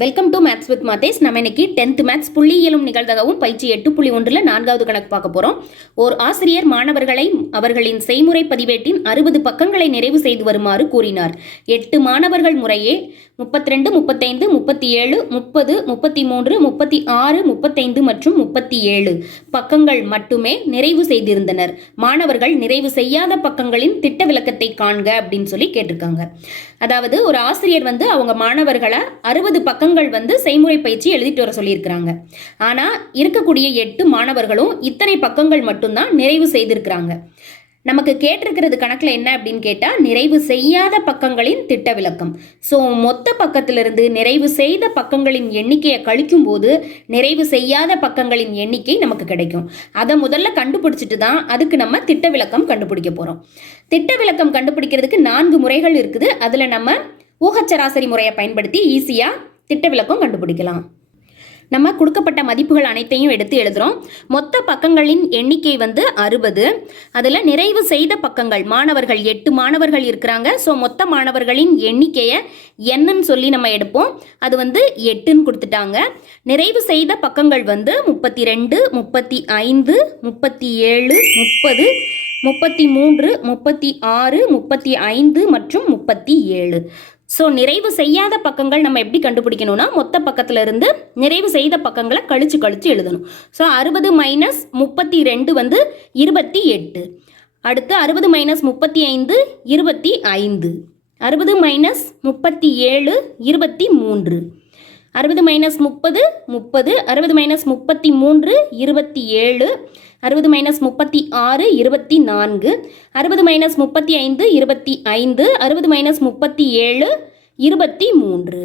Welcome to maths with Mathesh நம்ம இன்னைக்கு tenth maths புள்ளியியலும் நிகழ்தகவும் பயிற்சி எட்டு புள்ளி ஒன்றில் நான்காவது கணக்கு பார்க்க போகிறோம் ஓர் ஆசிரியர் மாணவர்களை அவர்களின் செய்முறை பதிவேட்டின் அறுபது பக்கங்களை நிறைவு செய்து வருமாறு கூறினார். எட்டு மாணவர்கள் முறையே முப்பத்தி ரெண்டு முப்பத்தைந்து முப்பத்தி ஏழு முப்பது முப்பத்தி மூன்று முப்பத்தி ஆறு முப்பத்தைந்து மற்றும் முப்பத்தி ஏழு பக்கங்கள் மட்டுமே நிறைவு செய்திருந்தனர். மாணவர்கள் நிறைவு செய்யாத பக்கங்களின் திட்ட விளக்கத்தை காண்க அப்படின்னு சொல்லி கேட்டிருக்காங்க. அதாவது ஒரு ஆசிரியர் வந்து அவங்க மாணவர்களை அறுபது பக்கம் பக்கங்கள் வந்து செய்முறை பயிற்சி எழுதிட்டு வர சொல்லியிருக்கிறாங்க. ஆனால் இருக்கக்கூடிய எட்டு மாணவர்களும் இத்தனை பக்கங்கள் மட்டும்தான் நிறைவு செய்திருக்கிறாங்க. நமக்கு கேட்டிருக்கிறது கணக்கில் என்ன அப்படின்னு கேட்டால் நிறைவு செய்யாத பக்கங்களின் திட்ட விளக்கம். ஸோ மொத்த பக்கத்திலிருந்து நிறைவு செய்த பக்கங்களின் எண்ணிக்கையை கழிக்கும் போது நிறைவு செய்யாத பக்கங்களின் எண்ணிக்கை நமக்கு கிடைக்கும். அதை முதல்ல கண்டுபிடிச்சிட்டு தான் அதுக்கு நம்ம திட்ட விளக்கம் கண்டுபிடிக்க போகிறோம் திட்ட விளக்கம் கண்டுபிடிக்கிறதுக்கு நான்கு முறைகள் இருக்குது. அதில் நம்ம ஊகச்சராசரி முறையை பயன்படுத்தி ஈஸியாக திட்ட விளக்கம் கண்டுபிடிக்கலாம். நம்ம கொடுக்கப்பட்ட மதிப்புகள் அனைத்தையும் எடுத்து எழுதுகிறோம் மொத்த பக்கங்களின் எண்ணிக்கை வந்து அறுபது. அதில் நிறைவு செய்த பக்கங்கள் மாணவர்கள் எட்டு மாணவர்கள் இருக்கிறாங்க. ஸோ மொத்த மாணவர்களின் எண்ணிக்கையை என்னன்னு சொல்லி நம்ம எடுப்போம். அது வந்து எட்டுன்னு கொடுத்துட்டாங்க. நிறைவு செய்த பக்கங்கள் வந்து முப்பத்தி ரெண்டு முப்பத்தி ஐந்து முப்பத்தி ஏழு முப்பது முப்பத்தி மூன்று முப்பத்தி ஆறு முப்பத்தி ஐந்து மற்றும் முப்பத்தி ஏழு ஸோ நிறைவு செய்யாத பக்கங்கள் நம்ம எப்படி கண்டுபிடிக்கணும்னா மொத்த பக்கத்துல இருந்து நிறைவு செய்த பக்கங்களை கழிச்சு கழிச்சு எழுதணும். ஸோ அறுபது மைனஸ் முப்பத்தி ரெண்டு வந்து இருபத்தி எட்டு. அடுத்து அறுபது மைனஸ் முப்பத்தி ஐந்து இருபத்தி ஐந்து. அறுபது மைனஸ் முப்பத்தி ஏழு இருபத்தி மூன்று. அறுபது மைனஸ் முப்பது முப்பது அறுபது மைனஸ் முப்பத்தி மூன்று இருபத்தி ஏழு அறுபது மைனஸ் முப்பத்தி ஆறு இருபத்தி நான்கு அறுபது மைனஸ் முப்பத்தி ஐந்து இருபத்தி ஐந்து அறுபது மைனஸ் முப்பத்தி ஏழு இருபத்தி மூன்று.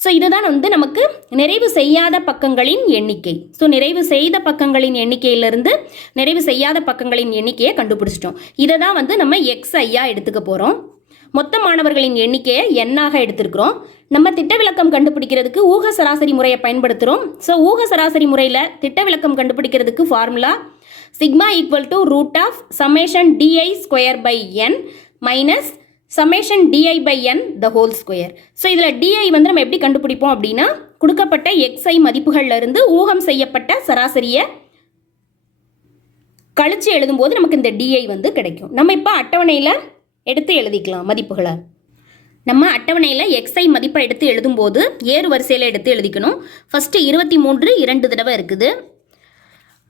ஸோ இதுதான் வந்து நமக்கு நிறைவு செய்யாத பக்கங்களின் எண்ணிக்கை. ஸோ நிறைவு செய்த பக்கங்களின் எண்ணிக்கையிலிருந்து நிறைவு செய்யாத பக்கங்களின் எண்ணிக்கையை கண்டுபிடிச்சிட்டோம். இதை தான் வந்து நம்ம எக்ஸ் ஐயா எடுத்துக்க போகிறோம் மொத்த மாணவர்களின் எண்ணிக்கையை எண்ணாக எடுத்திருக்கிறோம். நம்ம திட்ட விளக்கம் கண்டுபிடிக்கிறதுக்கு ஊக சராசரி முறையை பயன்படுத்துகிறோம் ஸோ ஊக சராசரி முறையில் திட்ட விளக்கம் கண்டுபிடிக்கிறதுக்கு formula sigma equal to root of summation d i square by n minus summation d i by n the whole square so இதில் டிஐ வந்து நம்ம எப்படி கண்டுபிடிப்போம் அப்படின்னா கொடுக்கப்பட்ட எக்ஸ்ஐ மதிப்புகள்லேருந்து ஊகம் செய்யப்பட்ட சராசரியை கழித்து எழுதும்போது நமக்கு இந்த டிஐ வந்து கிடைக்கும். நம்ம இப்போ அட்டவணையில் எடுத்து எழுதிக்கலாம் மதிப்புகளை. நம்ம அட்டவணையில் எக்ஸ்ஐ மதிப்பை எடுத்து எழுதும்போது ஏறு வரிசையில் எடுத்து எழுதிக்கணும். ஃபஸ்ட்டு இருபத்தி மூன்று இரண்டு தடவை இருக்குது.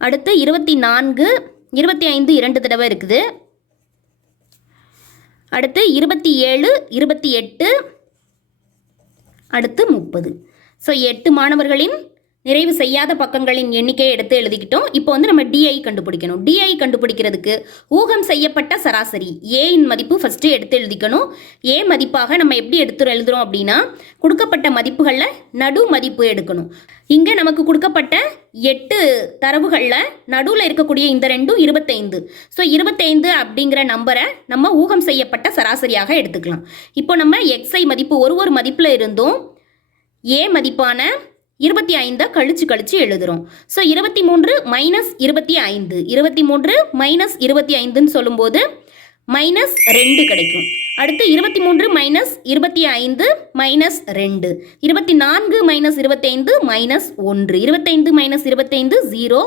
அடுத்து இருபத்தி நான்கு இருபத்தி ஐந்து இரண்டு தடவை இருக்குது. அடுத்து இருபத்தி ஏழு இருபத்தி எட்டு அடுத்து முப்பது. ஸோ எட்டு மாணவர்களின் நிறைவு செய்யாத பக்கங்களின் எண்ணிக்கையை எடுத்து எழுதிக்கிட்டோம். இப்போ வந்து நம்ம டிஐ கண்டுபிடிக்கணும். டிஐ கண்டுபிடிக்கிறதுக்கு ஊகம் செய்யப்பட்ட சராசரி. ஏயின் மதிப்பு ஃபஸ்ட்டு எடுத்து எழுதிக்கணும். ஏ மதிப்பாக நம்ம எப்படி எடுத்து எழுதுறோம் அப்படின்னா கொடுக்கப்பட்ட மதிப்புகளில் நடு மதிப்பு எடுக்கணும். இங்கே நமக்கு கொடுக்கப்பட்ட எட்டு தரவுகளில் நடுவில் இருக்கக்கூடிய இந்த ரெண்டும் இருபத்தைந்து. ஸோ இருபத்தைந்து அப்படிங்கிற நம்பரை நம்ம ஊகம் செய்யப்பட்ட சராசரியாக எடுத்துக்கலாம். இப்போ நம்ம எக்ஸ்ஐ மதிப்பு ஒரு ஒரு மதிப்பில் இருந்தும் ஏ மதிப்பான இருபத்தி ஐந்தை கழிச்சு கழிச்சு எழுதுறோம். ஸோ இருபத்தி மூன்று மைனஸ் இருபத்தி ஐந்து. இருபத்தி மூன்று மைனஸ் இருபத்தி ஐந்துன்னு சொல்லும்போது மைனஸ் ரெண்டு கிடைக்கும். அடுத்து இருபத்தி மூன்று மைனஸ் இருபத்தி ஐந்து மைனஸ் ரெண்டு. இருபத்தி நான்கு மைனஸ் இருபத்தைந்து மைனஸ் ஒன்று. இருபத்தைந்து மைனஸ் இருபத்தைந்து ஜீரோ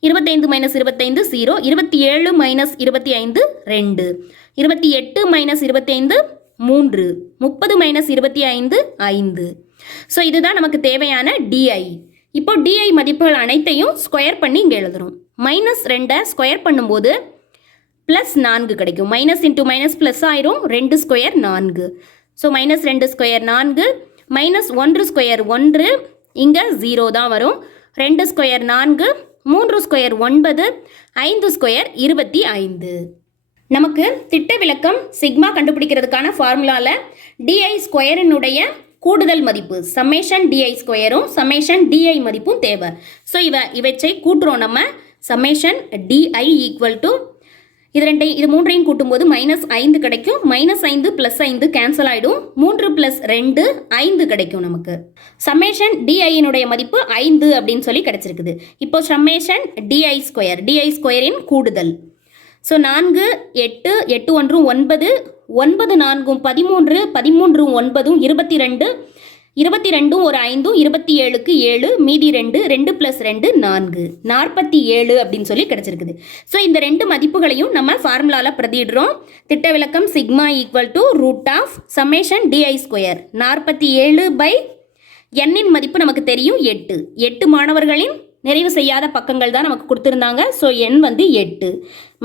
இருபத்தைந்து மைனஸ் இருபத்தைந்து ஜீரோ இருபத்தி ஏழு மைனஸ் இருபத்தி ஐந்து ரெண்டு. இருபத்தி எட்டு மைனஸ் இருபத்தைந்து மூன்று. முப்பது மைனஸ் இருபத்தி ஐந்து ஐந்து. ஸோ இதுதான் நமக்கு தேவையான டிஐ இப்போ டிஐ மதிப்புகள் அனைத்தையும் ஸ்கொயர் பண்ணி இங்கே எழுதுறோம். மைனஸ் ரெண்டை ஸ்கொயர் பண்ணும்போது ப்ளஸ் நான்கு கிடைக்கும். மைனஸ் இன்ட்டு மைனஸ் ப்ளஸ் ஆயிரும். ரெண்டு ஸ்கொயர் நான்கு. ஸோ மைனஸ் ரெண்டு ஸ்கொயர் நான்கு. மைனஸ் ஒன்று ஸ்கொயர் ஒன்று. இங்கே ஜீரோ தான் வரும். ரெண்டு ஸ்கொயர் நான்கு. மூன்று ஸ்கொயர் ஒன்பது. ஐந்து ஸ்கொயர் இருபத்தி ஐந்து. நமக்கு திட்ட விளக்கம் சிக்மா கண்டுபிடிக்கிறதுக்கான ஃபார்முலாவில் டிஐ ஸ்கொயரினுடைய கூடுதல் மதிப்பு. சமேஷன் டிஐ ஸ்கொயரும் சமேஷன் டிஐ மதிப்பும் தேவை. ஸோ இவ இவற்றை கூட்டுறோம் நம்ம. சமேஷன் டிஐ ஈக்குவல் டு இது ரெண்டையும் இது மூன்றையும் கூட்டும்போது மைனஸ் ஐந்து கிடைக்கும். மைனஸ் ஐந்து ப்ளஸ் ஐந்து கேன்சல் ஆகிடும் மூன்று ப்ளஸ் ரெண்டு ஐந்து கிடைக்கும் நமக்கு. சம்மேஷன் டிஐயினுடைய மதிப்பு ஐந்து அப்படின்னு சொல்லி கிடைச்சிருக்குது. இப்போ summation d i square d i ஸ்கொயரின் கூடுதல். ஸோ நான்கு எட்டு எட்டு ஒன்று ஒன்பது ஒன்பது நான்கும் பதிமூன்று பதிமூன்றும் ஒன்பதும் இருபத்தி ரெண்டு இருபத்தி ரெண்டும் ஒரு ஐந்தும் இருபத்தி ஏழுக்கு ஏழு மீதி ரெண்டு ரெண்டு ப்ளஸ் ரெண்டு நான்கு. நாற்பத்தி ஏழு அப்படின்னு சொல்லி கிடச்சிருக்குது. ஸோ இந்த ரெண்டு மதிப்புகளையும் நம்ம ஃபார்முலாவில் பிரதிடுறோம் திட்ட விளக்கம் sigma equal to root of summation d i square நாற்பத்தி ஏழு பை எண்ணின் மதிப்பு நமக்கு தெரியும் எட்டு. எட்டு மாணவர்களின் நிறைவு செய்யாத பக்கங்கள் தான் நமக்கு கொடுத்துருந்தாங்க. ஸோ எண் வந்து எட்டு.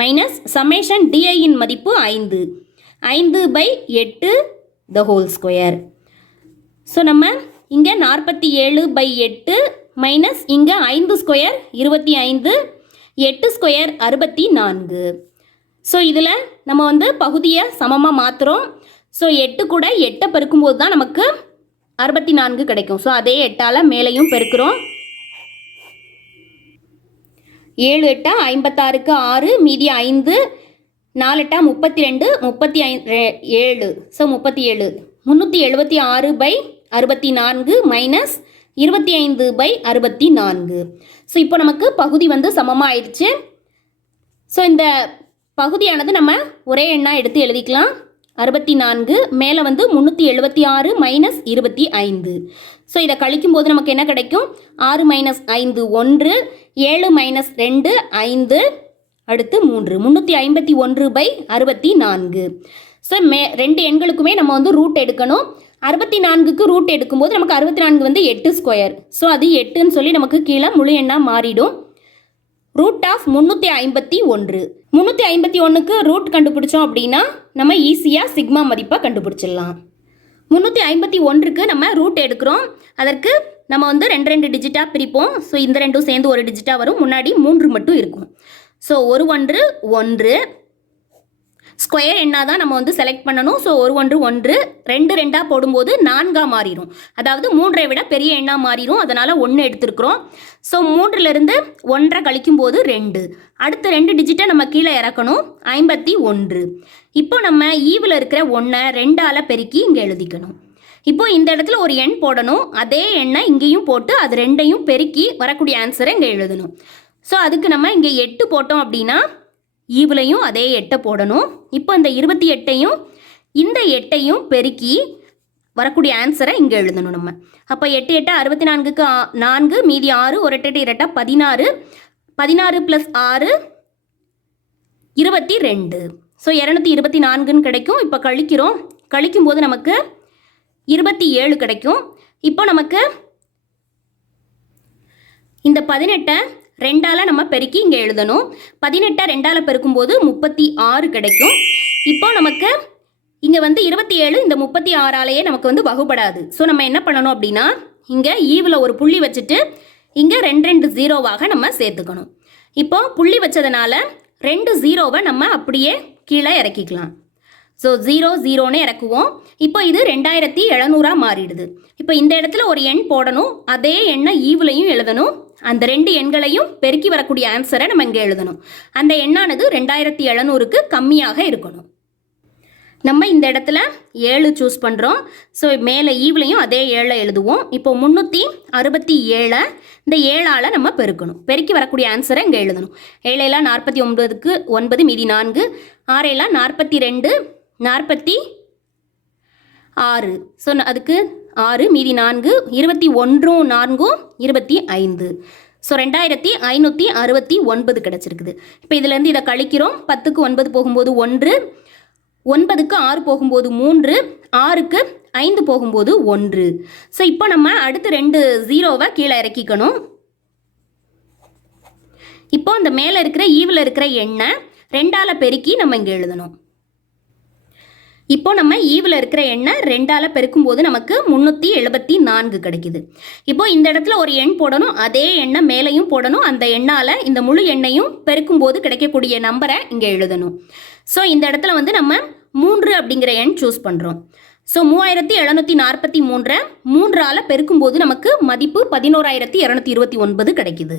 மைனஸ் சமேஷன் டிஐயின் மதிப்பு ஐந்து. ஐந்து பை எட்டு த ஹோல் ஸ்கொயர் ஸோ நம்ம இங்கே நாற்பத்தி ஏழு பை எட்டு மைனஸ் இங்கே ஐந்து ஸ்கொயர் இருபத்தி ஐந்து எட்டு ஸ்கொயர் அறுபத்தி நான்கு. ஸோ இதில் நம்ம வந்து பகுதியை சமமாக மாற்றுறோம் ஸோ எட்டு கூட எட்டை பெருக்கும்போது தான் நமக்கு அறுபத்தி நான்கு கிடைக்கும். ஸோ அதே எட்டால் மேலேயும் பெருக்கிறோம். ஏழு எட்டா ஐம்பத்தாறுக்கு ஆறு மீதி ஐந்து நாலெட்டா முப்பத்தி ரெண்டு முப்பத்தி ஐ ரெ- ஏழு. ஸோ முப்பத்தி ஏழு முந்நூற்றி எழுபத்தி ஆறு பை அறுபத்தி நான்கு மைனஸ் இருபத்தி ஐந்து பை அறுபத்தி நான்கு ஸோ இப்போ நமக்கு பகுதி வந்து சமமாக ஆயிடுச்சு. ஸோ இந்த பகுதியானது நம்ம ஒரே எண்ணாக எடுத்து எழுதிக்கலாம். அறுபத்தி நான்கு மேலே வந்து முந்நூற்றி எழுபத்தி ஆறு மைனஸ் இருபத்தி ஐந்து ஸோ இதை கழிக்கும் போது நமக்கு என்ன கிடைக்கும்? ஆறு மைனஸ் ஐந்து ஒன்று. ஏழு மைனஸ் ரெண்டு ஐந்து. அடுத்து மூன்று. முந்நூற்றி ஐம்பத்தி ஒன்று பை அறுபத்தி நான்கு. ஸோ மே ரெண்டு எண்களுக்குமே நம்ம வந்து ரூட் எடுக்கணும். அறுபத்தி நான்குக்கு ரூட் எடுக்கும்போது நமக்கு அறுபத்தி நான்கு வந்து எட்டு ஸ்கொயர் ஸோ அது எட்டுன்னு சொல்லி நமக்கு கீழே முழு எண்ணாக மாறிடும். ரூட் ஆஃப் முந்நூற்றி ஐம்பத்தி ஒன்று. முந்நூற்றி ஐம்பத்தி ஒன்றுக்கு ரூட் கண்டுபிடிச்சோம் அப்படின்னா நம்ம ஈஸியாக சிக்மா மதிப்பை கண்டுபிடிச்சிடலாம். முந்நூற்றி ஐம்பத்தி ஒன்றுக்கு நம்ம ரூட் எடுக்கிறோம். அதற்கு நம்ம வந்து ரெண்டு ரெண்டு டிஜிட்டாக பிரிப்போம். ஸோ இந்த ரெண்டும் சேர்ந்து ஒரு டிஜிட்டாக வரும். முன்னாடி மூன்று மட்டும் இருக்கும். ஸோ ஒரு ஒன்று ஒன்று. ஸ்கொயர் எண்ணாக தான் நம்ம வந்து செலக்ட் பண்ணணும். ஸோ ஒரு ஒன்று ஒன்று. ரெண்டு ரெண்டாக போடும்போது நான்காக மாறிடும் அதாவது மூன்றை விட பெரிய எண்ணாக மாறிடும் அதனால் ஒன்று எடுத்திருக்கிறோம். ஸோ மூன்றிலிருந்து ஒன்றை கழிக்கும் போது ரெண்டு. அடுத்த ரெண்டு டிஜிட்டை நம்ம கீழே இறக்கணும். ஐம்பத்தி ஒன்று. இப்போ நம்ம ஈவில் இருக்கிற ஒன்றை ரெண்டால் பெருக்கி இங்கே எழுதிக்கணும். இப்போ இந்த இடத்துல ஒரு எண் போடணும். அதே எண்ணை இங்கேயும் போட்டு அது ரெண்டையும் பெருக்கி வரக்கூடிய ஆன்சரை இங்கே எழுதணும். ஸோ அதுக்கு நம்ம இங்கே எட்டு போட்டோம் அப்படின்னா ஈவுலையும் அதே எட்டை போடணும். இப்போ இந்த இருபத்தி எட்டையும் இந்த எட்டையும் பெருக்கி வரக்கூடிய ஆன்சரை இங்கே எழுதணும் நம்ம. அப்போ எட்டு எட்டு அறுபத்தி நான்குக்கு நான்கு மீதி ஆறு ஒரு எட்டு எட்டு இரட்டா பதினாறு. பதினாறு ப்ளஸ் ஆறு இருபத்தி ரெண்டு. ஸோ இரநூத்தி இருபத்தி நான்குன்னு கிடைக்கும். இப்போ கழிக்கிறோம். கழிக்கும் போது நமக்கு இருபத்தி ஏழு கிடைக்கும். இப்போ நமக்கு இந்த பதினெட்டை ரெண்டால் நம்ம பெருக்கி இங்கே எழுதணும். பதினெட்டை ரெண்டால் பெருக்கும்போது முப்பத்தி ஆறு கிடைக்கும். இப்போ நமக்கு இங்கே வந்து இருபத்தி ஏழு இந்த முப்பத்தி ஆறாலேயே நமக்கு வந்து வகுப்படாது ஸோ நம்ம என்ன பண்ணணும் அப்படின்னா இங்கே ஈவில் ஒரு புள்ளி வச்சுட்டு இங்கே ரெண்டு ரெண்டு ஜீரோவாக நம்ம சேர்த்துக்கணும். இப்போ புள்ளி வச்சதுனால ரெண்டு ஜீரோவை நம்ம அப்படியே கீழே இறக்கிக்கலாம். ஸோ ஜீரோ ஜீரோன்னு இறக்குவோம். இப்போ இது ரெண்டாயிரத்தி எழுநூறாக மாறிடுது. இப்போ இந்த இடத்துல ஒரு எண் போடணும். அதே எண்ணை ஈவுலையும் எழுதணும். அந்த ரெண்டு எண்களையும் பெருக்கி வரக்கூடிய ஆன்சரை நம்ம இங்கே எழுதணும். அந்த எண்ணானது ரெண்டாயிரத்தி எழுநூறுக்கு கம்மியாக இருக்கணும். நம்ம இந்த இடத்துல ஏழு சூஸ் பண்ணுறோம் ஸோ மேலே ஈவ்லையும் அதே ஏழை எழுதுவோம். இப்போ முந்நூற்றி அறுபத்தி ஏழை இந்த ஏழால் நம்ம பெருக்கணும். பெருக்கி வரக்கூடிய ஆன்சரை இங்கே எழுதணும். ஏழையெல்லாம் நாற்பத்தி ஒன்பதுக்கு ஒன்பது மீதி நான்கு ஆறேலாம் நாற்பத்தி ரெண்டு நாற்பத்தி ஆறு. ஸோ அதுக்கு ஆறு மீதி நான்கு இருபத்தி ஒன்றும் நான்கும் இருபத்தி ஐந்து. ஸோ ரெண்டாயிரத்தி ஐநூற்றி அறுபத்தி ஒன்பது கிடச்சிருக்குது. இப்போ இதுலேருந்து இதை கழிக்கிறோம். பத்துக்கு ஒன்பது போகும்போது ஒன்று ஒன்பதுக்கு ஆறு போகும்போது மூன்று ஆறுக்கு ஐந்து போகும்போது ஒன்று. ஸோ இப்போ நம்ம அடுத்து ரெண்டு ஜீரோவை கீழே இறக்கிக்கணும். இப்போ அந்த மேலே இருக்கிற ஈவில் இருக்கிற எண்ணை ரெண்டால் பெருக்கி நம்ம இங்கே எழுதணும். இப்போ நம்ம ஈவில் இருக்கிற எண்ணை ரெண்டால் பெருக்கும்போது நமக்கு முந்நூற்றி எழுபத்தி நான்கு கிடைக்குது. இப்போ இந்த இடத்துல ஒரு எண் போடணும் அதே எண்ணை மேலேயும் போடணும் அந்த எண்ணால் இந்த முழு எண்ணையும் பெருக்கும்போது கிடைக்கக்கூடிய நம்பரை இங்கே எழுதணும். ஸோ இந்த இடத்துல வந்து நம்ம மூன்று அப்படிங்கிற எண் சூஸ் பண்ணுறோம் ஸோ மூவாயிரத்தி எழுநூற்றி நாற்பத்தி மூன்றை மூன்றால் பெருக்கும்போது நமக்கு மதிப்பு பதினோராயிரத்தி இரநூத்தி இருபத்தி ஒன்பது கிடைக்குது.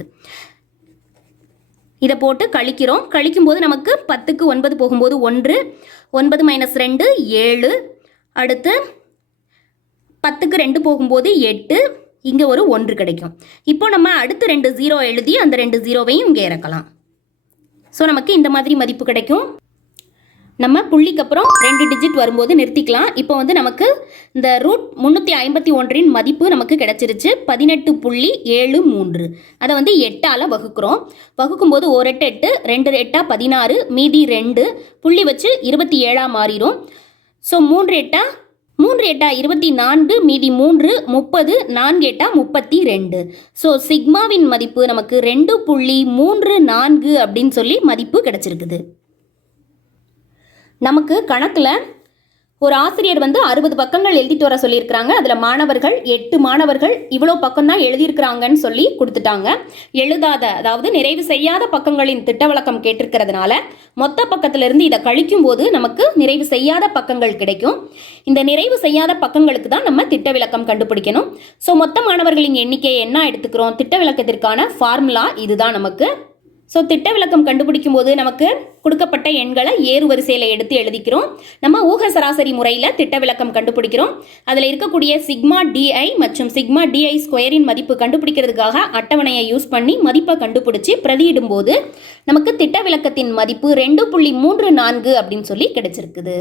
இதை போட்டு கழிக்கிறோம். கழிக்கும்போது நமக்கு பத்துக்கு ஒன்பது போகும்போது ஒன்று ஒன்பது மைனஸ் ரெண்டு ஏழு. அடுத்து பத்துக்கு ரெண்டு போகும்போது எட்டு. இங்கே ஒரு ஒன்று கிடைக்கும். இப்போ நம்ம அடுத்து ரெண்டு ஜீரோ எழுதி அந்த ரெண்டு ஜீரோவையும் இங்கே இறக்கலாம். ஸோ நமக்கு இந்த மாதிரி மதிப்பு கிடைக்கும். நம்ம புள்ளிக்கு அப்புறம் ரெண்டு டிஜிட் வரும்போது நிறுத்திக்கலாம். இப்போ வந்து நமக்கு இந்த ரூட் முந்நூற்றி ஐம்பத்தி ஒன்றின் மதிப்பு நமக்கு கிடச்சிருச்சு. பதினெட்டு புள்ளி ஏழு மூன்று. அதை வந்து எட்டால் வகுக்கிறோம். வகுக்கும்போது ஒரு எட்டு எட்டு ரெண்டு எட்டா பதினாறு மீதி ரெண்டு. புள்ளி வச்சு இருபத்தி ஏழாக மாறிடும் ஸோ மூன்று எட்டா மூன்று எட்டா இருபத்தி நான்கு மீதி மூன்று முப்பது நான்கு எட்டா முப்பத்தி ரெண்டு. ஸோ சிக்மாவின் மதிப்பு நமக்கு ரெண்டு புள்ளி மூன்று நான்கு அப்படின்னு சொல்லி மதிப்பு கிடச்சிருக்குது. நமக்கு கணக்கில் ஒரு ஆசிரியர் வந்து அறுபது பக்கங்கள் எழுதிட்டு வர சொல்லியிருக்கிறாங்க. அதில் மாணவர்கள் எட்டு மாணவர்கள் இவ்வளோ பக்கம் தான் எழுதியிருக்கிறாங்கன்னு சொல்லி கொடுத்துட்டாங்க. எழுதாத அதாவது நிறைவு செய்யாத பக்கங்களின் திட்ட விளக்கம் கேட்டிருக்கிறதுனால மொத்த பக்கத்திலிருந்து இதை கழிக்கும் போது நமக்கு நிறைவு செய்யாத பக்கங்கள் கிடைக்கும். இந்த நிறைவு செய்யாத பக்கங்களுக்கு தான் நம்ம திட்ட விளக்கம் கண்டுபிடிக்கணும். ஸோ மொத்த மாணவர்களின் எண்ணிக்கையை என்ன எடுத்துக்கிறோம்? திட்ட விளக்கத்திற்கான ஃபார்முலா இதுதான் நமக்கு ஸோ திட்ட விளக்கம் கண்டுபிடிக்கும் போது நமக்கு கொடுக்கப்பட்ட எண்களை ஏறு வரிசையில் எடுத்து எழுதிக்கிறோம். நம்ம ஊக சராசரி முறையில் திட்ட விளக்கம் கண்டுபிடிக்கிறோம். அதில் இருக்கக்கூடிய சிக்மா டிஐ மற்றும் சிக்மா டிஐ ஸ்கொயரின் மதிப்பு கண்டுபிடிக்கிறதுக்காக அட்டவணையை யூஸ் பண்ணி மதிப்பை கண்டுபிடிச்சி பிரதியிடும் போது நமக்கு திட்ட விளக்கத்தின் மதிப்பு ரெண்டு புள்ளி மூன்று நான்கு அப்படின்னு சொல்லி கிடைச்சிருக்குது.